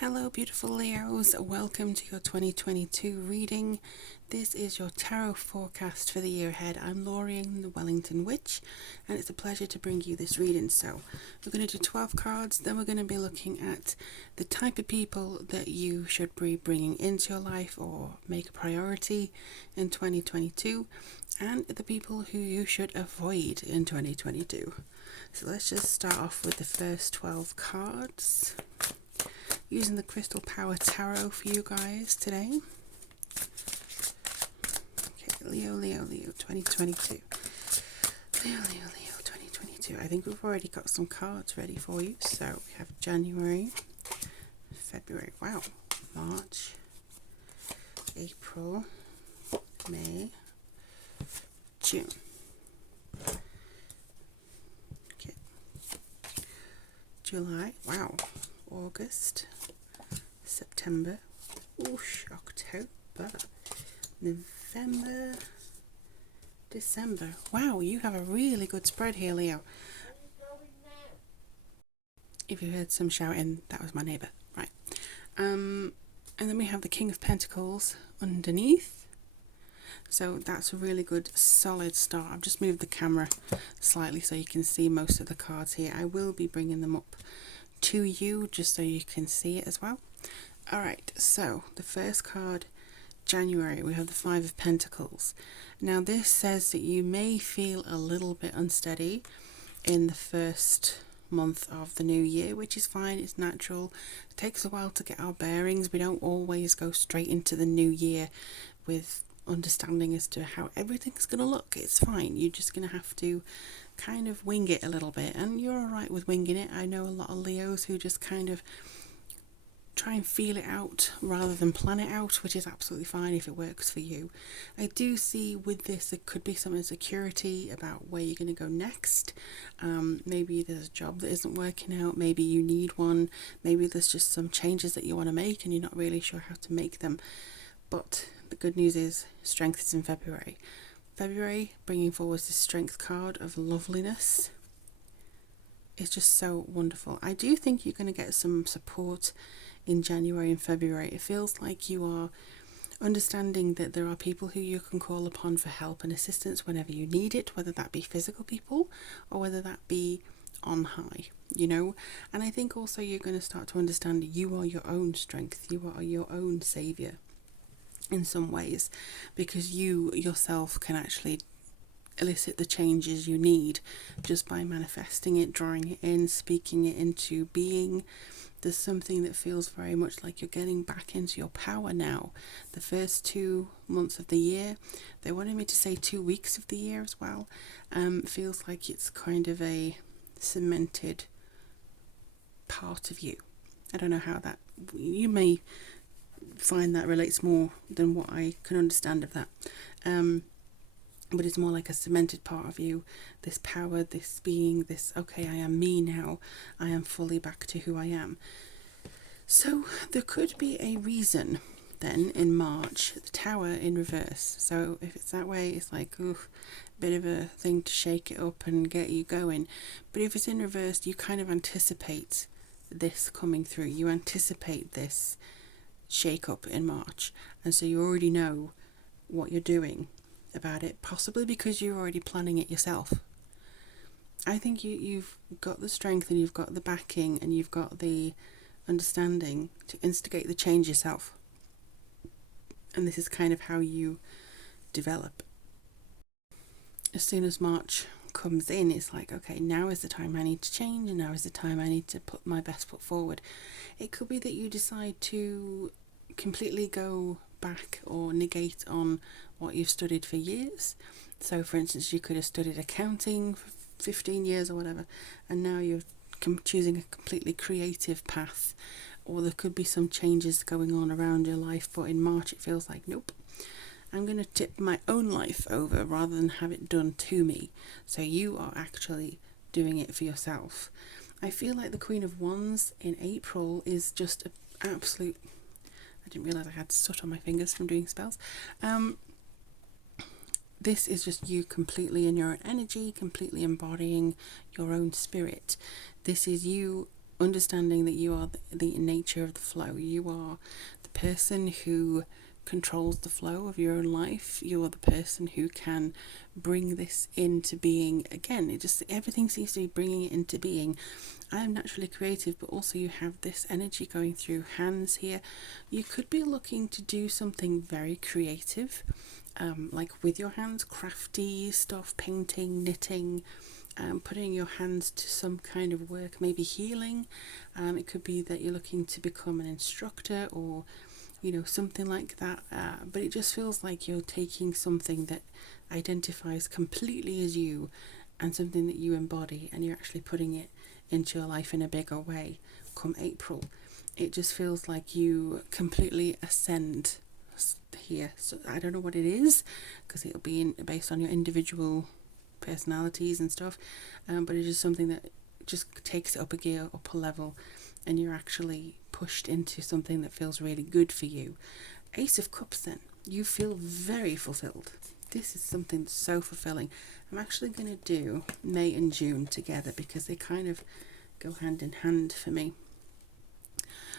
Hello beautiful Leos, welcome to your 2022 reading. This is your tarot forecast for the year ahead. I'm Lorien, the Wellington Witch, and it's a pleasure to bring you this reading. So we're going to do 12 cards, then we're going to be looking at the type of people that you should be bringing into your life or make a priority in 2022, and the people who you should avoid in 2022. So let's just start off with the first 12 cards. Using the Crystal Power Tarot for you guys today. Okay, Leo, 2022. Leo, 2022. I think we've already got some cards ready for you. So we have January, February, wow, March, April, May, June. Okay. July, wow, August, September, October, November, December. Wow, you have a really good spread here, Leo. If you heard some shouting, that was my neighbour. Right. And then we have the King of Pentacles underneath. So that's a really good solid start. I've just moved the camera slightly so you can see most of the cards here. I will be bringing them up to you just so you can see it as well. Alright, so the first card, January, we have the Five of Pentacles. Now this says that you may feel a little bit unsteady in the first month of the new year, which is fine, it's natural. It takes a while to get our bearings. We don't always go straight into the new year with understanding as to how everything's going to look. It's fine, you're just going to have to kind of wing it a little bit, and you're alright with winging it. I know a lot of Leos who just kind of try and feel it out rather than plan it out, which is absolutely fine if it works for you. I do see with this it could be some insecurity about where you're going to go next. Maybe there's a job that isn't working out, maybe you need one, maybe there's just some changes that you want to make and you're not really sure how to make them. But the good news is strength is in February. February, bringing forward the strength card of loveliness. It's just so wonderful. I do think you're going to get some support in January and February. It feels like you are understanding that there are people who you can call upon for help and assistance whenever you need it, whether that be physical people or whether that be on high, you know. And I think also you're going to start to understand you are your own strength, you are your own saviour in some ways, because you yourself can actually elicit the changes you need just by manifesting it, drawing it in, speaking it into being. There's something that feels very much like you're getting back into your power now. The first 2 months of the year, they wanted me to say 2 weeks of the year as well, feels like it's kind of a cemented part of you. I don't know how that, you may find that relates more than what I can understand of that, but it's more like a cemented part of you, this power, this being, this, okay, I am me now, I am fully back to who I am. So there could be a reason then in March, the Tower in reverse. So if it's that way, it's like, ooh, a bit of a thing to shake it up and get you going. But if it's in reverse, you kind of anticipate this coming through, you anticipate this shake up in March, and so you already know what you're doing about it, possibly because you're already planning it yourself. I think you've got the strength and you've got the backing and you've got the understanding to instigate the change yourself, and this is kind of how you develop. As soon as March comes in, it's like, okay, now is the time I need to change, and now is the time I need to put my best foot forward. It could be that you decide to completely go back or negate on what you've studied for years. So for instance, you could have studied accounting for 15 years or whatever, and now you're choosing a completely creative path, or there could be some changes going on around your life, but in March it feels like, nope, I'm going to tip my own life over rather than have it done to me. So you are actually doing it for yourself. I feel like the Queen of Wands in April is just an absolute, I didn't realise I had soot on my fingers from doing spells. This is just you completely in your own energy, completely embodying your own spirit. This is you understanding that you are the nature of the flow. You are the person who controls the flow of your own life. You are the person who can bring this into being again. Everything seems to be bringing it into being. I am naturally creative, but also you have this energy going through hands here. You could be looking to do something very creative, like with your hands, crafty stuff, painting, knitting, putting your hands to some kind of work, maybe healing. It could be that you're looking to become an instructor, or something like that, but it just feels like you're taking something that identifies completely as you and something that you embody, and you're actually putting it into your life in a bigger way. Come April, it just feels like you completely ascend here. So I don't know what it is, because it'll be based on your individual personalities and stuff, but it's just something that just takes it up a gear, up a level, and you're actually pushed into something that feels really good for you. Ace of Cups, then, you feel very fulfilled. This is something that's so fulfilling. I'm actually going to do May and June together because they kind of go hand in hand for me.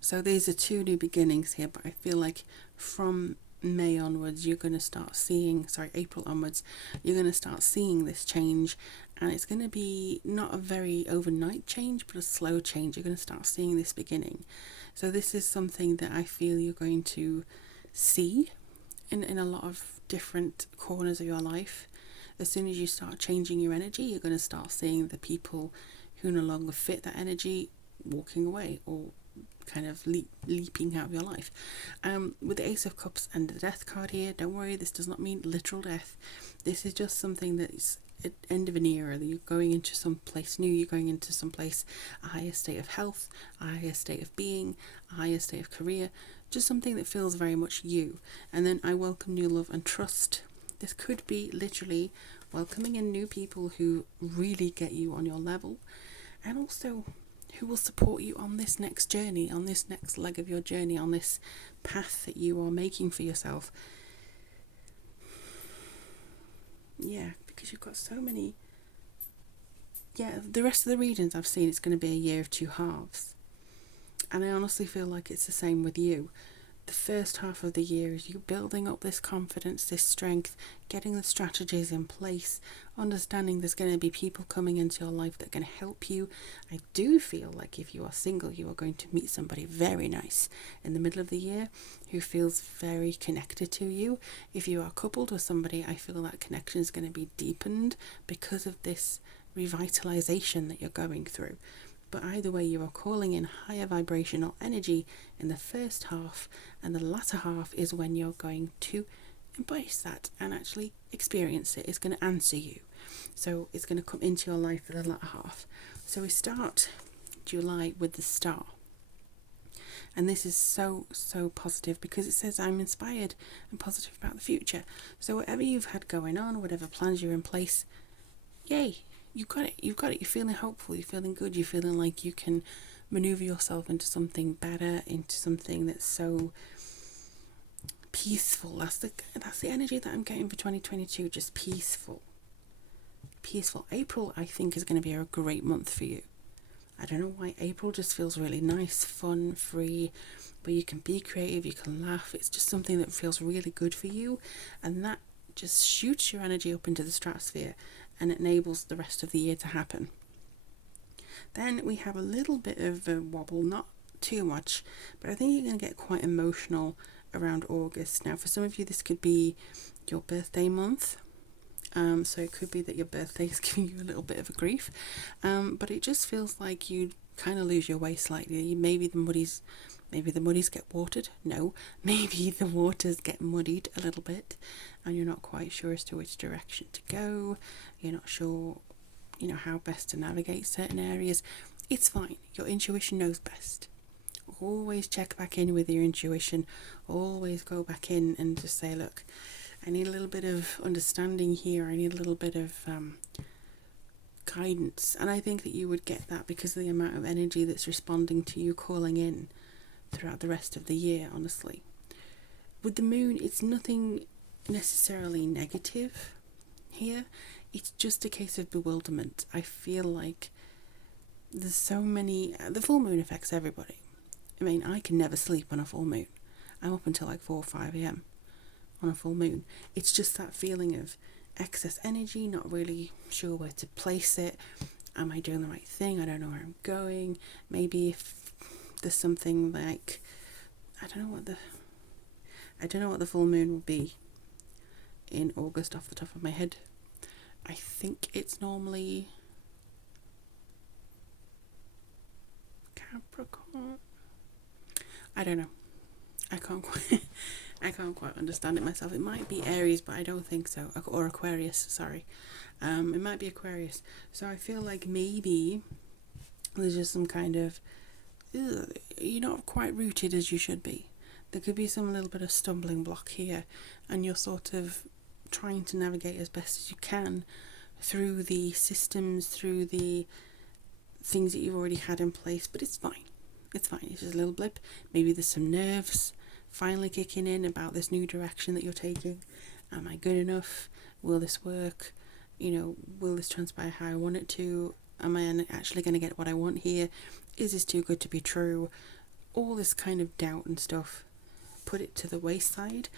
So these are two new beginnings here, but I feel like from May onwards, you're going to start seeing, April onwards, you're going to start seeing this change, and it's going to be not a very overnight change, but a slow change. You're going to start seeing this beginning. So this is something that I feel you're going to see in a lot of different corners of your life. As soon as you start changing your energy, you're going to start seeing the people who no longer fit that energy walking away, or kind of leaping out of your life. With the Ace of Cups and the Death card here, don't worry, this does not mean literal death. This is just something that's at the end of an era, that you're going into some place new, you're going into some place, a higher state of health, a higher state of being, a higher state of career, just something that feels very much you. And then I welcome new love and trust. This could be literally welcoming in new people who really get you on your level, and also who will support you on this next journey, on this next leg of your journey, on this path that you are making for yourself. Yeah, because you've got so many. Yeah, the rest of the readings I've seen, it's going to be a year of two halves. And I honestly feel like it's the same with you. The first half of the year is you building up this confidence, this strength, getting the strategies in place, understanding there's going to be people coming into your life that are going to help you. I do feel like if you are single, you are going to meet somebody very nice in the middle of the year who feels very connected to you. If you are coupled with somebody, I feel that connection is going to be deepened because of this revitalization that you're going through. But either way, you are calling in higher vibrational energy in the first half, and the latter half is when you're going to embrace that and actually experience it. It's going to answer you. So it's going to come into your life in the latter half. So we start July with the Star. And this is so positive, because it says I'm inspired and positive about the future. So whatever you've had going on, whatever plans you're in place, yay. You've got it. You're feeling hopeful. You're feeling good. You're feeling like you can maneuver yourself into something better, into something that's so peaceful. That's the energy that I'm getting for 2022. Just peaceful. April, I think, is going to be a great month for you. I don't know why. April just feels really nice, fun, free, where you can be creative, you can laugh. It's just something that feels really good for you, and that just shoots your energy up into the stratosphere and enables the rest of the year to happen. Then we have a little bit of a wobble, not too much, but I think you're going to get quite emotional around August. Now, for some of you, this could be your birthday month. So it could be that your birthday is giving you a little bit of a grief. But it just feels like you kind of lose your way slightly. Maybe the muddies get watered. No, maybe the waters get muddied a little bit, and you're not quite sure as to which direction to go. You're not sure, how best to navigate certain areas. It's fine. Your intuition knows best. Always check back in with your intuition. Always go back in and just say, look, I need a little bit of understanding here. I need a little bit of guidance. And I think that you would get that because of the amount of energy that's responding to you calling in throughout the rest of the year, honestly. With the moon, it's nothing necessarily negative here. It's just a case of bewilderment. I feel like there's so many, the full moon affects everybody. I mean, I can never sleep on a full moon. I'm up until like 4 or 5 a.m. on a full moon. It's just that feeling of excess energy, not really sure where to place it. Am I doing the right thing? I don't know where I'm going. Maybe if there's something like, I don't know what the full moon will be in August off the top of my head. I think it's normally Capricorn. I don't know. I can't quite understand it myself. It might be Aries, but I don't think so. Or Aquarius, sorry. It might be Aquarius. So I feel like maybe there's just some kind of, you're not quite rooted as you should be. There could be some little bit of stumbling block here, and you're sort of trying to navigate as best as you can through the systems, through the things that you've already had in place, but it's fine. It's fine. It's just a little blip. Maybe there's some nerves finally kicking in about this new direction that you're taking. Am I good enough? Will this work? Will this transpire how I want it to? Am I actually going to get what I want here? Is this too good to be true? All this kind of doubt and stuff, put it to the wayside,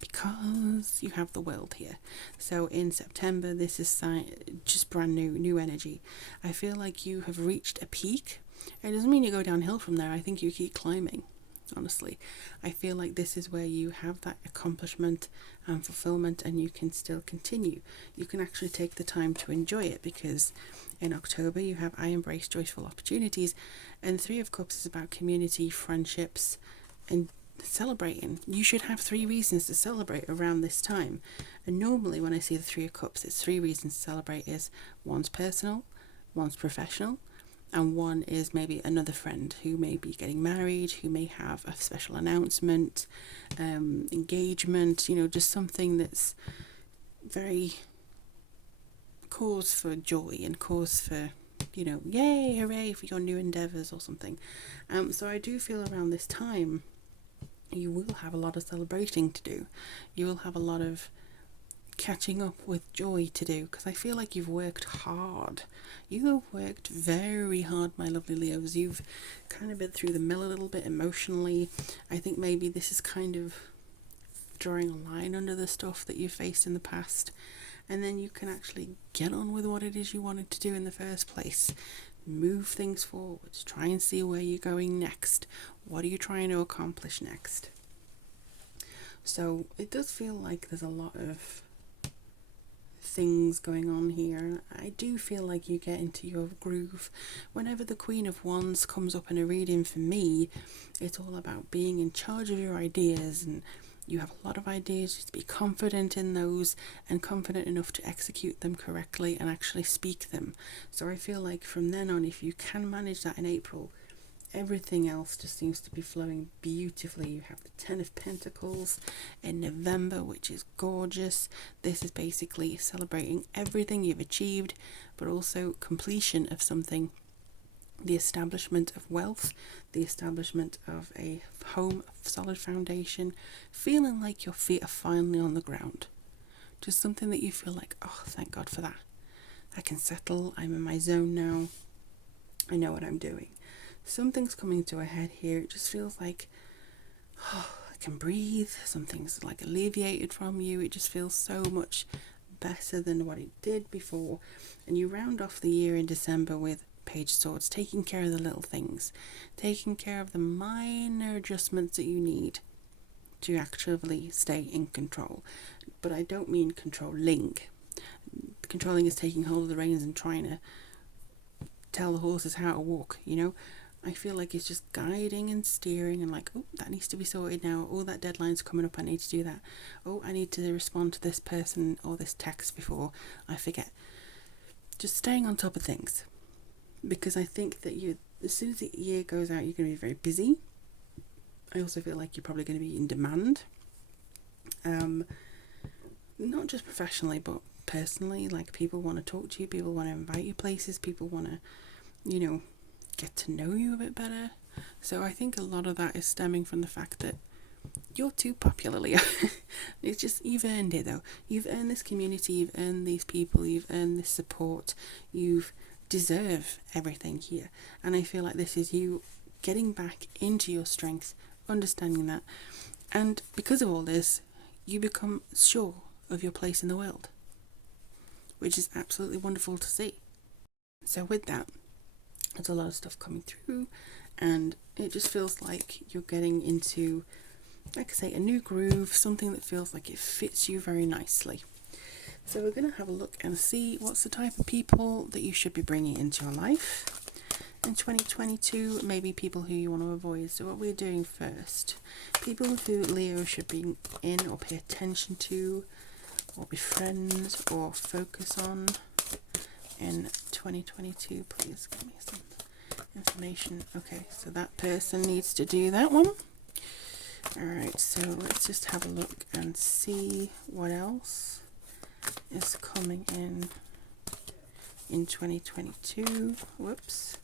because you have the world here. So in September, this is just brand new energy. I feel like you have reached a peak. It doesn't mean you go downhill from there. I think you keep climbing, honestly. I feel like this is where you have that accomplishment and fulfillment, and you can still continue. You can actually take the time to enjoy it, because in October you have I Embrace Joyful Opportunities, and 3 of Cups is about community, friendships, and celebrating. You should have 3 reasons to celebrate around this time. And normally when I see the 3 of Cups, it's 3 reasons to celebrate. Is one's personal, one's professional, and one is maybe another friend who may be getting married, who may have a special announcement, engagement, just something that's very cause for joy and cause for, yay, hooray for your new endeavours or something. So I do feel around this time you will have a lot of celebrating to do. You will have a lot of catching up with joy to do, because I feel like you've worked hard. You have worked very hard, my lovely Leos. You've kind of been through the mill a little bit emotionally. I think maybe this is kind of drawing a line under the stuff that you've faced in the past, and then you can actually get on with what it is you wanted to do in the first place. Move things forwards. Try and see where you're going next. What are you trying to accomplish next? So it does feel like there's a lot of things going on here. I do feel like you get into your groove. Whenever the Queen of Wands comes up in a reading for me, it's all about being in charge of your ideas, and you have a lot of ideas. Just be confident in those, and confident enough to execute them correctly and actually speak them. So I feel like from then on, if you can manage that in April, everything else just seems to be flowing beautifully. You have the 10 of Pentacles in November, which is gorgeous. This is basically celebrating everything you've achieved, but also completion of something. The establishment of wealth, the establishment of a home, of solid foundation, feeling like your feet are finally on the ground. Just something that you feel like, oh, thank God for that. I can settle, I'm in my zone now, I know what I'm doing. Something's coming to a head here. It just feels like, oh, I can breathe. Something's like alleviated from you. It just feels so much better than what it did before. And you round off the year in December with Page of Swords, taking care of the little things, taking care of the minor adjustments that you need to actually stay in control. But I don't mean controlling. Controlling is taking hold of the reins and trying to tell the horses how to walk, I feel like it's just guiding and steering, and like, oh, that needs to be sorted now. Oh, that deadline's coming up. I need to do that. Oh, I need to respond to this person or this text before I forget. Just staying on top of things, because I think that as soon as the year goes out, you're going to be very busy. I also feel like you're probably going to be in demand, not just professionally but personally. Like, people want to talk to you, people want to invite you places, people want to, get to know you a bit better. So I think a lot of that is stemming from the fact that you're too popular, Leo. It's just, you've earned it though. You've earned this community, you've earned these people, you've earned this support, you've deserve everything here. And I feel like this is you getting back into your strength, understanding that. And because of all this, you become sure of your place in the world, which is absolutely wonderful to see. So with that, there's a lot of stuff coming through, and it just feels like you're getting into, like I say, a new groove, something that feels like it fits you very nicely. So we're going to have a look and see what's the type of people that you should be bringing into your life in 2022, maybe people who you want to avoid. So what we're doing first, people who Leo should be in or pay attention to or befriend or focus on in 2022. Please give me some information. Okay, so that person needs to do that one. Alright, so let's just have a look and see what else is coming in 2022. Whoops.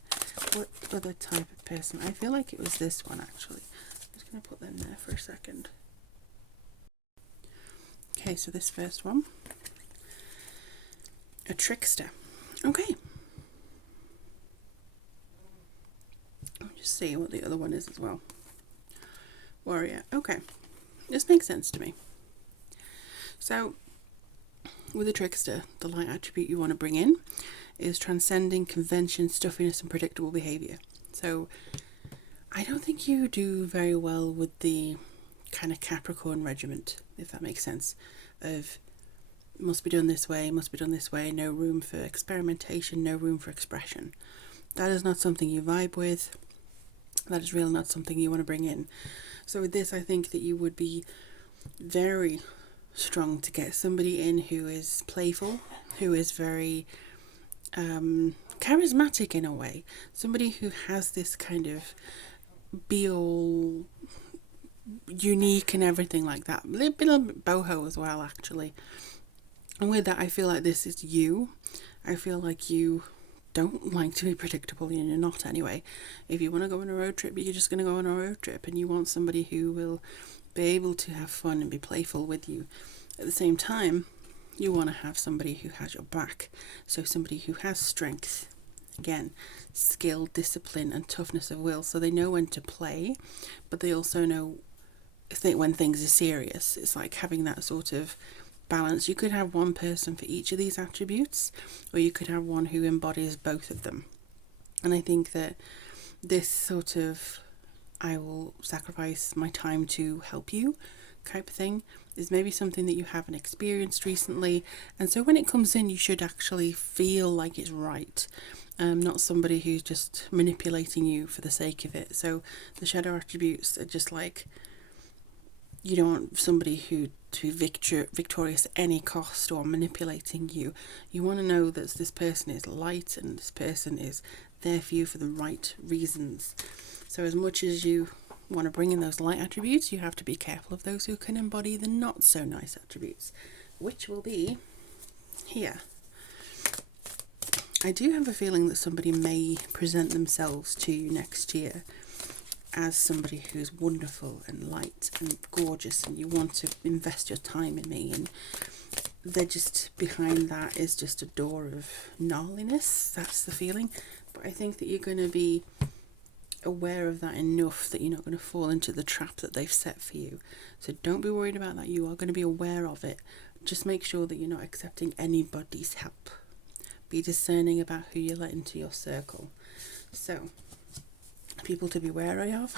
What other type of person? I feel like it was this one actually. I'm just going to put them there for a second. Okay, so this first one. A trickster. Okay. I'll just see what the other one is as well. Warrior. Okay. This makes sense to me. So, with a trickster, the light attribute you want to bring in is transcending convention, stuffiness, and predictable behaviour. So, I don't think you do very well with the kind of Capricorn regiment, if that makes sense, of must be done this way, no room for experimentation, no room for expression. That is not something you vibe with. That is really not something you want to bring in. So with this, I think that you would be very strong to get somebody in who is playful, who is very charismatic in a way. Somebody who has this kind of be all unique and everything like that. A little bit boho as well, actually. And with that, I feel like this is you. I feel like you don't like to be predictable, and you're not anyway. If you want to go on a road trip, you're just going to go on a road trip, and you want somebody who will be able to have fun and be playful with you. At the same time, you want to have somebody who has your back, so somebody who has strength, again, skill, discipline, and toughness of will, so they know when to play, but they also know when things are serious. It's like having that sort of balance. You could have one person for each of these attributes, or you could have one who embodies both of them. And I think that this sort of I will sacrifice my time to help you type of thing is maybe something that you haven't experienced recently, and so when it comes in you should actually feel like it's right, not somebody who's just manipulating you for the sake of it. So the shadow attributes are just like, you don't want somebody who to be victorious at any cost or manipulating you. You want to know that this person is light and this person is there for you for the right reasons. So as much as you want to bring in those light attributes, you have to be careful of those who can embody the not so nice attributes, which will be here. I do have a feeling that somebody may present themselves to you next year as somebody who's wonderful and light and gorgeous, and you want to invest your time in me, and they're just behind that is just a door of gnarliness. That's the feeling. But I think that you're going to be aware of that enough that you're not going to fall into the trap that they've set for you. So don't be worried about that. You are going to be aware of it. Just make sure that you're not accepting anybody's help. Be discerning about who you let into your circle. So, people to be wary of.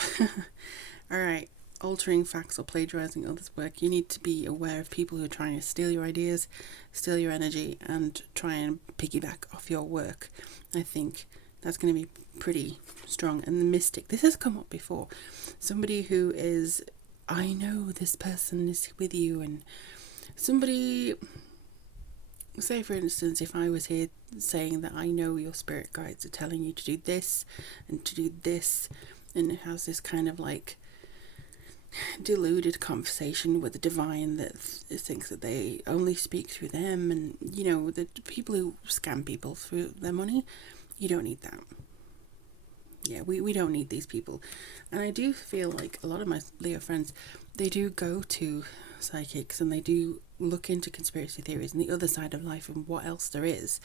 Alright, altering facts or plagiarizing others' work. You need to be aware of people who are trying to steal your ideas, steal your energy, and try and piggyback off your work. I think that's going to be pretty strong. And the mystic, this has come up before. Somebody who is, I know this person is with you, and somebody, say for instance, if I was here saying that I know your spirit guides are telling you to do this and to do this, and it has this kind of like deluded conversation with the divine that thinks that they only speak through them, and you know, the people who scam people for their money, you don't need that. Yeah, we don't need these people. And I do feel like a lot of my Leo friends, they do go to psychics and they do look into conspiracy theories and the other side of life and what else there is.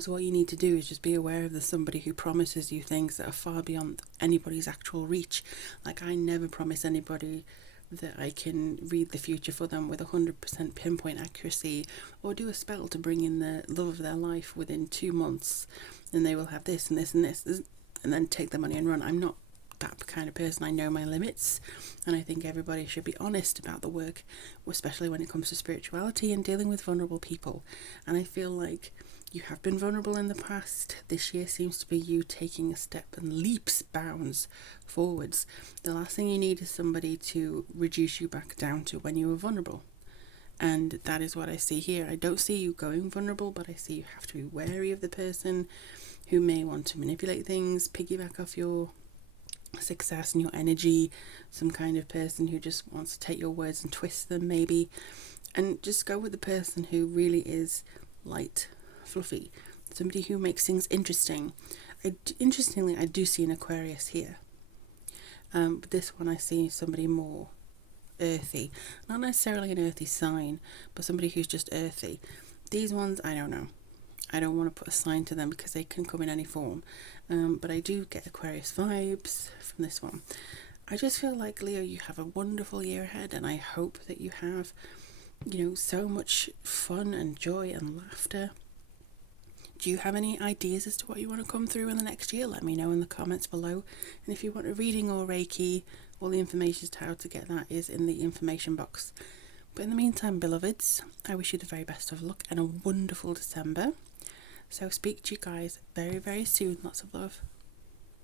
So what you need to do is just be aware of there's somebody who promises you things that are far beyond anybody's actual reach. Like, I never promise anybody that I can read the future for them with 100% pinpoint accuracy, or do a spell to bring in the love of their life within 2 months, and they will have this and this and this, and then take the money and run. I'm not that kind of person. I know my limits, and I think everybody should be honest about the work, especially when it comes to spirituality and dealing with vulnerable people. And I feel like you have been vulnerable in the past. This year seems to be you taking a step and leaps, bounds forwards. The last thing you need is somebody to reduce you back down to when you were vulnerable. And that is what I see here. I don't see you going vulnerable, but I see you have to be wary of the person who may want to manipulate things, piggyback off your success and your energy, some kind of person who just wants to take your words and twist them maybe, and just go with the person who really is light, fluffy, somebody who makes things interesting. Interestingly, I do see an Aquarius here, but this one I see somebody more earthy, not necessarily an earthy sign, but somebody who's just earthy. These ones, I don't know. I don't want to put a sign to them because they can come in any form, but I do get Aquarius vibes from this one. I just feel like, Leo, you have a wonderful year ahead, and I hope that you have, so much fun and joy and laughter. Do you have any ideas as to what you want to come through in the next year? Let me know in the comments below. And if you want a reading or Reiki, all the information as to how to get that is in the information box. But in the meantime, beloveds, I wish you the very best of luck and a wonderful December. So speak to you guys very, very soon. Lots of love.